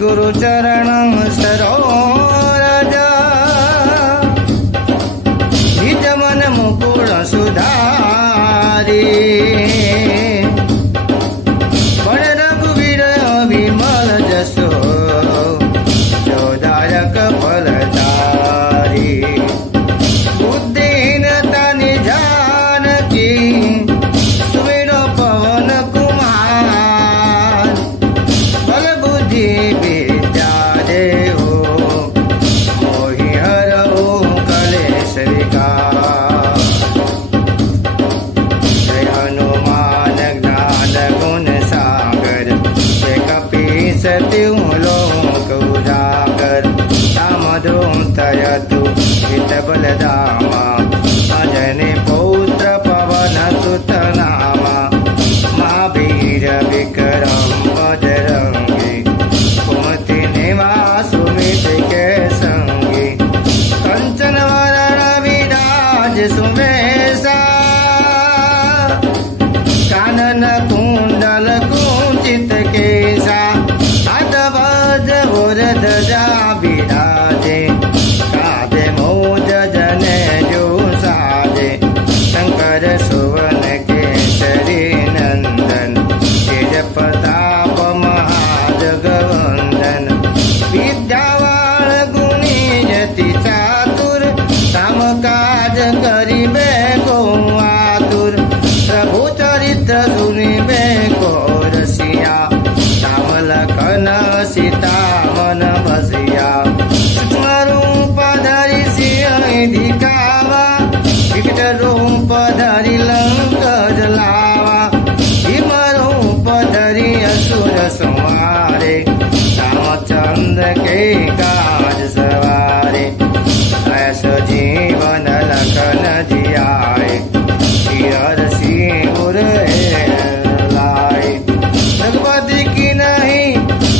गुरुचरण सरोरज निज मन मुकुर सुधारी बड़ रघुवीर विमल जसो जोदायक फलधारी बुद्धिहीनता निजान की सुमिरो पवन कुमार बल बुद्धि विद्या देहो मोहि हरहु कलेश विकार जय हनुमान ज्ञान गुण सागर जय कपीस तिहु लोक उजागर रामदूत यतु हित बलधामा अजनी पौत्र पवन सुत नामा महावीर विक्रम बजरंगी कुमति निवास सुमित के संगी कंचन वरण विराज सुमेशा कानन कुंडल कुंचित केसा हाथ वज्र ध्वजा विराजे कांधे मोज जने जो साजे शंकर सुवन केसरी नंदन तेज प्रताप महाजगवंदन विद्यावान गुणी जति चातुर काम काज करिबे को आतुर प्रभु चरित्र सुनिबे को रसिया राम लखन सीता मन बसिया सूक्ष्म रूप धरि सिंह दिखावा विकट रूप धरि लंक जलावा भीम रूप धरि असुर संहारे रामचंद्र के काज सवारे ऐस जीवन लखन जियाए सिर सिंह लाए रघुपति की नहीं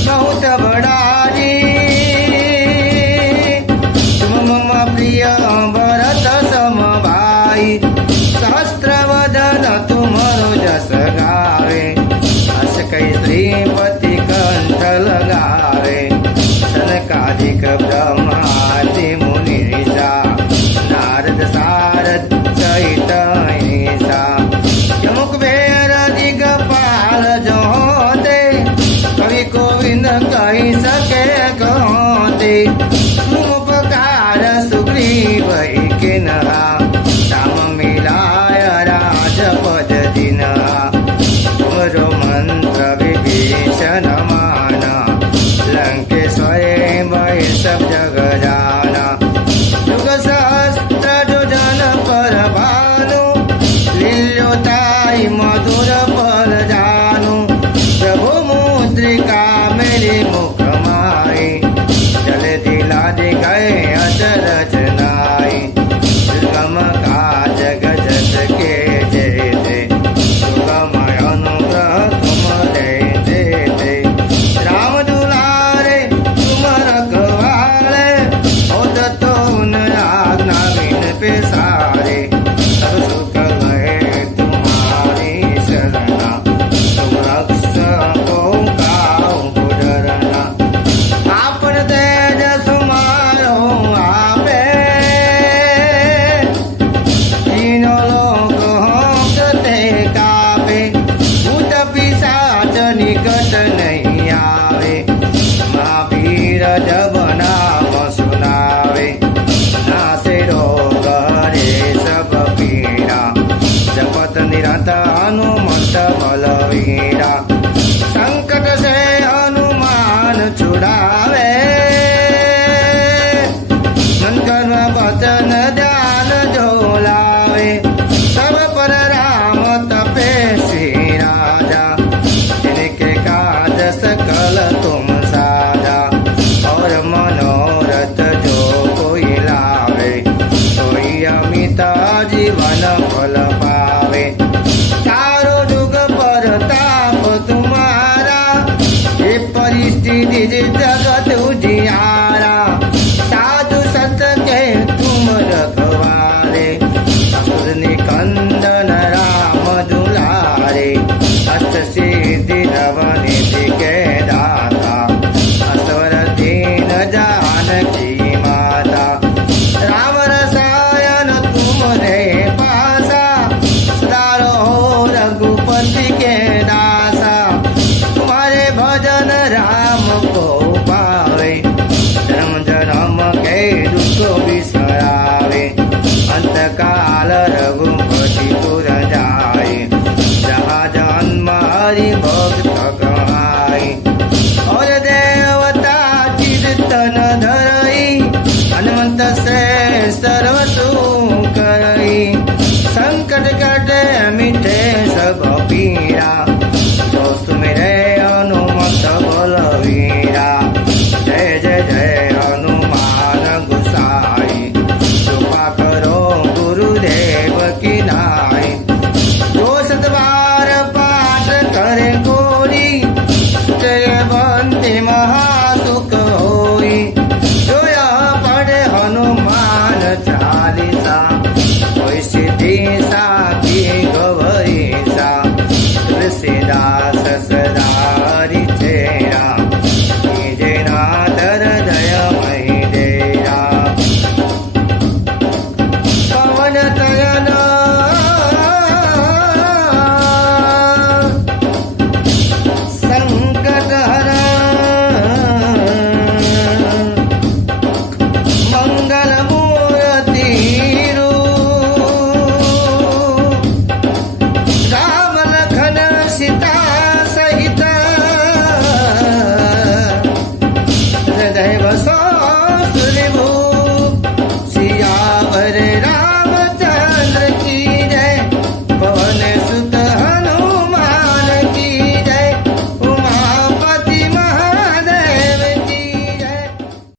बहुत बड़ाई तुम मम प्रिय भरत सम भाई सहस्त्र वदन तुमरो जस गावे हस कई श्रीपति कंठ लगावे सनकादिक ब्रह्मादि मुनि ऋषा नारद सारद सहित ईसा यमुक भेर दिगपाल जो होते कवि गोविंद कही सके कहते उपकार सुग्रीव के नहा राम मिलाय राजपद दिनहा तुमरो मंत्र विभीषण माना लंकेश्वरे वै सब जग जाना युग सहस्त्र योजन पर भानु लील्योताई मधुर फल जानू प्रभु मुद्रिका मेरे मुख माई जल दिला दे गए अचरज नाई दुर्गम काज गजत के जेते सुगम अनुग्रह तुम देते राम दुलारे तुम रखवाले होत तो आज्ञा बिन पेसारे सब सुख गए तुम्हारी शरणा तुम रक्षको काहू को डरना आपन तेज सुमारो आपे तीनों लोक होते कापे भूत पिशाच निकट नहीं आवे महावीर जब नाम सुनावे नासे रोग हरे सब पीड़ा जपत निरत हनुमत बलवीरा संकट से हनुमान छुड़ावे मन कर्म वचन ध्यान जो लावे सब पर राम तपे श्री राजा जिनके काज सकल तुम साजा और मनोरथ जो कोई लावे सोई अमित जीवन फल पावे चारों जुग पर ताप तुम्हारा ये परिस्थिति